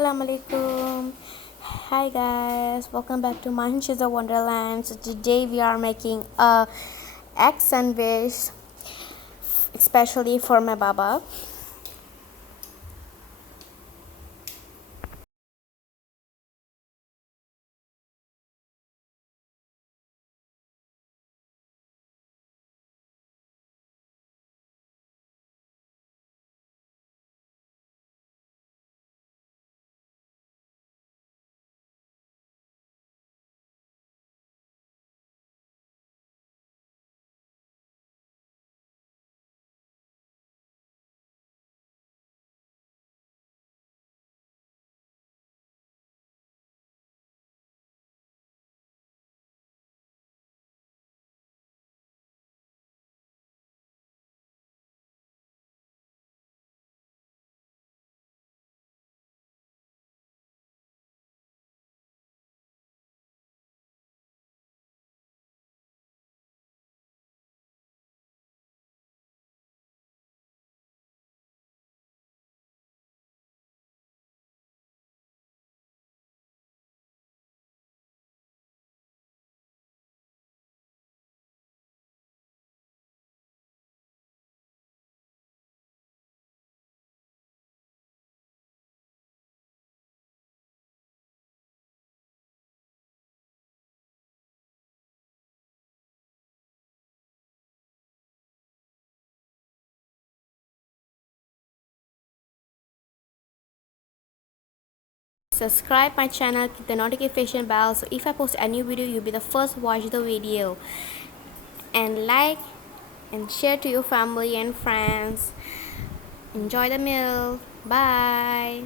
Assalamu alaikum. Hi guys, welcome back to Mahinshiza Wonderland. So today we are making a egg sandwich especially for my baba. Subscribe my channel, click the notification bell so if I post a new video you'll be the first to watch the video. And like and share to your family and friends. Enjoy the meal. Bye.